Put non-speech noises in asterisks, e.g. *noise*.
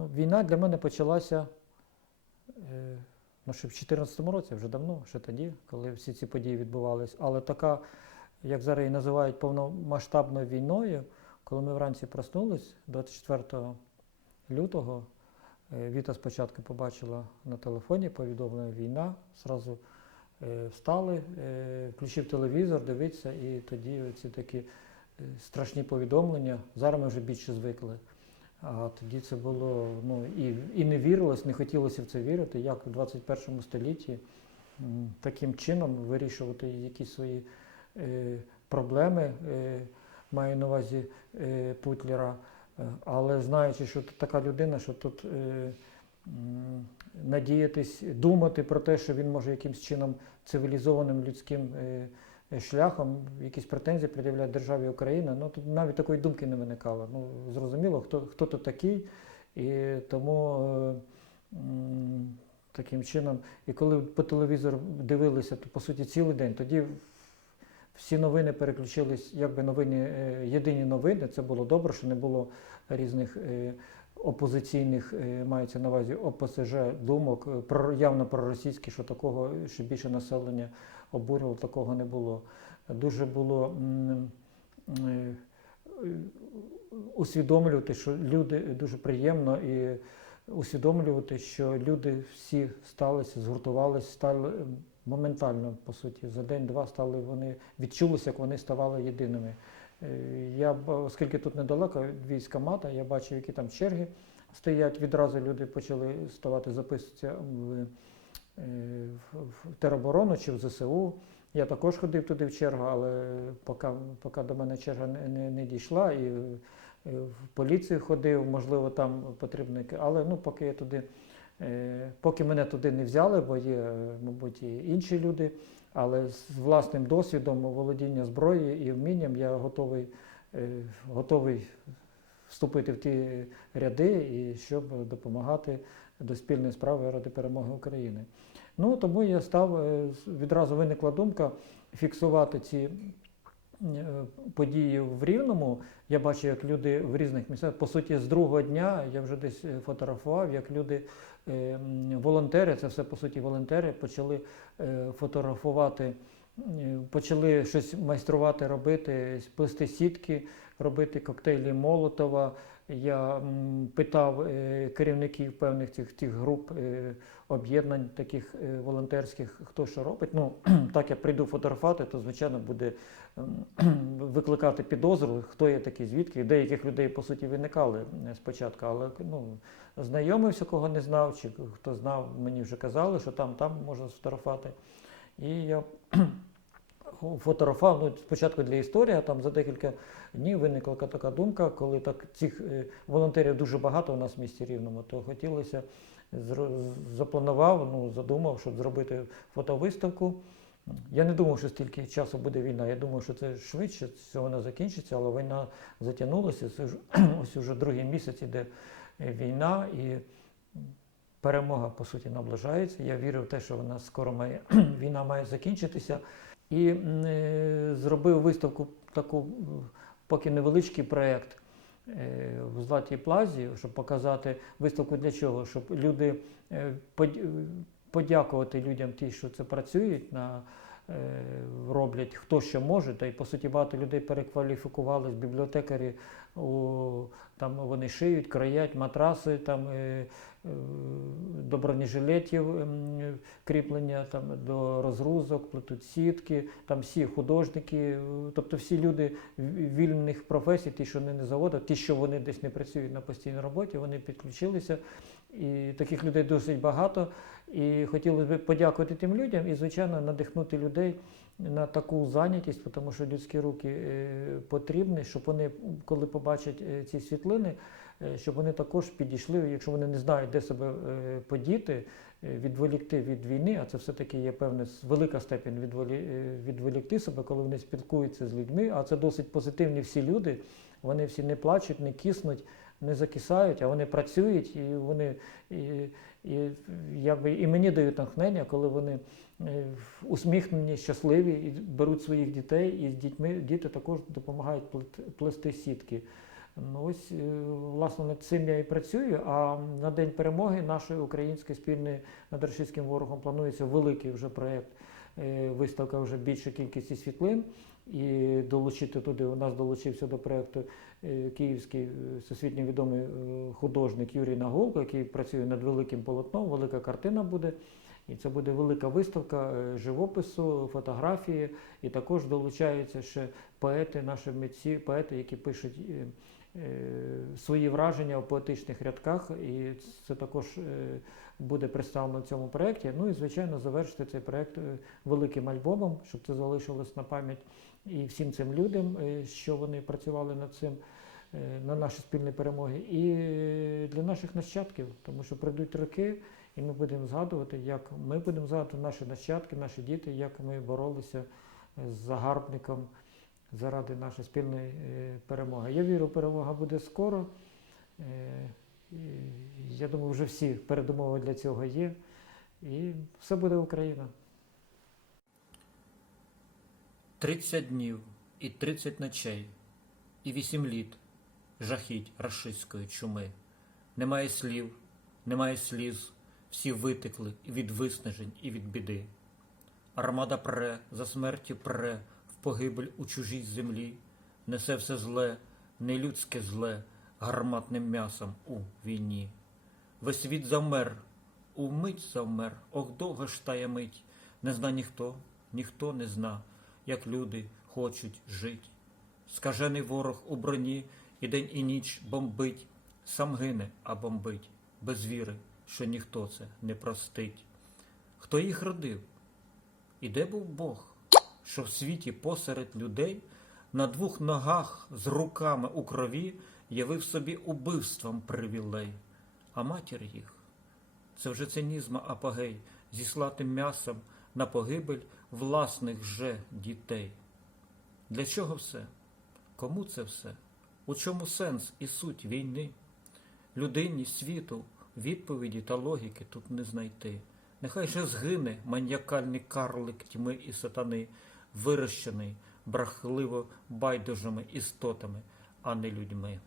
Ну, війна для мене почалася е, ну, ще в 2014 році, вже давно, ще тоді, коли всі ці події відбувалися. Але така, як зараз її називають повномасштабною війною, коли ми вранці проснулись 24 лютого, е, Віта спочатку побачила на телефоні повідомлення війна, зразу е, встали, включив телевізор, дивиться, і тоді ці такі страшні повідомлення. Зараз ми вже більше звикли. А тоді це було ну, і, і не вірилось, не хотілося в це вірити, як в 21 столітті таким чином вирішувати якісь свої е, проблеми, е, маю на увазі е, Путлера. Е, Але знаючи, що тут така людина, що тут е, надіятись, думати про те, що він може якимось чином цивілізованим людським е, шляхом якісь претензії пред'являти державі Україна, ну тут навіть такої думки не виникало. Ну, зрозуміло, хто, хто тут такий, і тому е, таким чином, і коли по телевізору дивилися, то по суті цілий день, тоді всі новини переключились, якби новини, е, єдині новини. Це було добре, що не було різних е, опозиційних, мається на увазі ОПСЖ думок, про, явно проросійських, що такого, що більше населення обурювало, такого не було. Дуже було е, усвідомлювати, що люди дуже приємно і усвідомлювати, що люди всі сталися, згуртувалися, стали моментально, по суті, за день-два стали вони відчулися, як вони ставали єдиними. Е, Я, оскільки тут недалеко від військомата, я бачив, які там черги стоять. Відразу люди почали ставати, записуватися в, е, в, тероборону чи в ЗСУ. Я також ходив туди в чергу, але поки, поки до мене черга не, не, не дійшла, і е, в поліцію ходив, можливо, там потрібно. яке- Але ну, поки я туди, е, поки мене туди не взяли, бо є, мабуть, і інші люди. Але з власним досвідом володіння зброєю і вмінням я готовий, готовий вступити в ті ряди і щоб допомагати до спільної справи ради перемоги України. Ну тому я став е, відразу виникла думка фіксувати ці е, події в Рівному. Я бачу, як люди в різних місцях, по суті, з другого дня я вже десь е, фотографував, як люди, волонтери, це все по суті волонтери, почали фотографувати, почали щось майструвати, робити, плести сітки, робити коктейлі Молотова. Я питав е, керівників певних цих тих груп е, об'єднань таких е, волонтерських, хто що робить. Ну, *clears throat* так як прийду фотографувати, то звичайно буде ем, *clears throat* викликати підозру, хто я такий, звідки. Деяких людей по суті виникали спочатку, але ну, знайомився, кого не знав, чи хто знав, мені вже казали, що там, там можна сфотографувати. І я *clears throat* фотографував ну, спочатку для історії, а там за декілька днів виникла така- думка, коли так цих е, волонтерів дуже багато у нас в місті Рівному, то хотілося запланував, ну задумав, щоб зробити фотовиставку. Я не думав, що стільки часу буде війна. Я думав, що це швидше цього не закінчиться, але війна затягнулася. Це ж *clears throat* ось уже другий місяць іде е, війна і перемога по суті наближається. Я вірю в те, що вона скоро має *clears throat* війна має закінчитися. І е, зробив виставку таку, поки невеличкий проєкт е, в Златій Плазі, щоб показати виставку для чого? Щоб люди е, под- подякувати людям, ті, що це працюють на. Роблять хто що може, та й по суті багато людей перекваліфікувались, бібліотекарі у, там вони шиють, краять матраси, там е, е, до бронежилетів ем, кріплення, там до розгрузок, плетуть сітки, там всі художники, е, тобто всі люди вільних професій, ті, що не на ті, що вони десь не працюють на постійній роботі, вони підключилися. І таких людей досить багато. І хотілося б подякувати тим людям і, звичайно, надихнути людей на таку зайнятість, тому що людські руки е, потрібні, щоб вони, коли побачать е, ці світлини, е, щоб вони також підійшли, якщо вони не знають, де себе подіти, відволікти від війни, а це все-таки є певна велика е, відволікти себе, коли вони спілкуються з людьми, а це досить позитивні всі люди. Вони всі не плачуть, не киснуть, не закисають, а вони працюють і вони і, і, якби, і мені дають натхнення, коли вони е, усміхнені, щасливі і беруть своїх дітей, і з дітьми діти також допомагають плести сітки. Ну, ось, е, власне, над цим я і працюю. А на День перемоги нашої української спільної над російським ворогом планується великий вже проєкт. Е, Виставка вже більша кількості світлин. І долучити туди, у нас долучився до проєкту е, київський е, всесвітньо відомий художник Юрій Наголко, який працює над великим полотном, велика картина буде. І це буде велика виставка живопису, фотографії, і також долучаються ще поети, наші митці, поети, які пишуть свої враження у поетичних рядках. І це також е, буде представлено в цьому проєкті. Ну і звичайно завершити цей проєкт е, великим альбомом, щоб це залишилось на пам'ять і всім цим людям, е, що вони працювали над цим. е, На наші спільні перемоги і е, для наших нащадків, тому що прийдуть роки, і ми будемо згадувати, як ми будемо згадувати наші нащадки, наші діти, як ми боролися з загарбником заради нашої спільної е, перемоги. Я вірю, перемога буде скоро. Е, Я думаю, вже всі передумови для цього є. І все буде Україна. 30 днів і 30 ночей, і 8 літ жахіть рашистської чуми. Немає слів, немає сліз, всі витекли від виснажень, і від біди. Армада пре, за смерті пре, погибель у чужій землі, несе все зле, нелюдське зле, гарматним м'ясом у війні. Весь світ завмер, умить завмер, ох довга ж тая мить, не зна ніхто, ніхто не зна, як люди хочуть жить. Скажений ворог у броні і день і ніч бомбить, сам гине, а бомбить, без віри, що ніхто це не простить. Хто їх родив? І де був Бог, що в світі посеред людей на двох ногах з руками у крові явив собі убивством привілей, а матір їх це вже цинізма апогей, зіслати м'ясом на погибель власних же дітей. Для чого все? Кому це все? У чому сенс і суть війни? Людині світу відповіді та логіки тут не знайти. Нехай же згине маньякальний карлик тьми і сатани, вирощений брахливо байдужими істотами, а не людьми.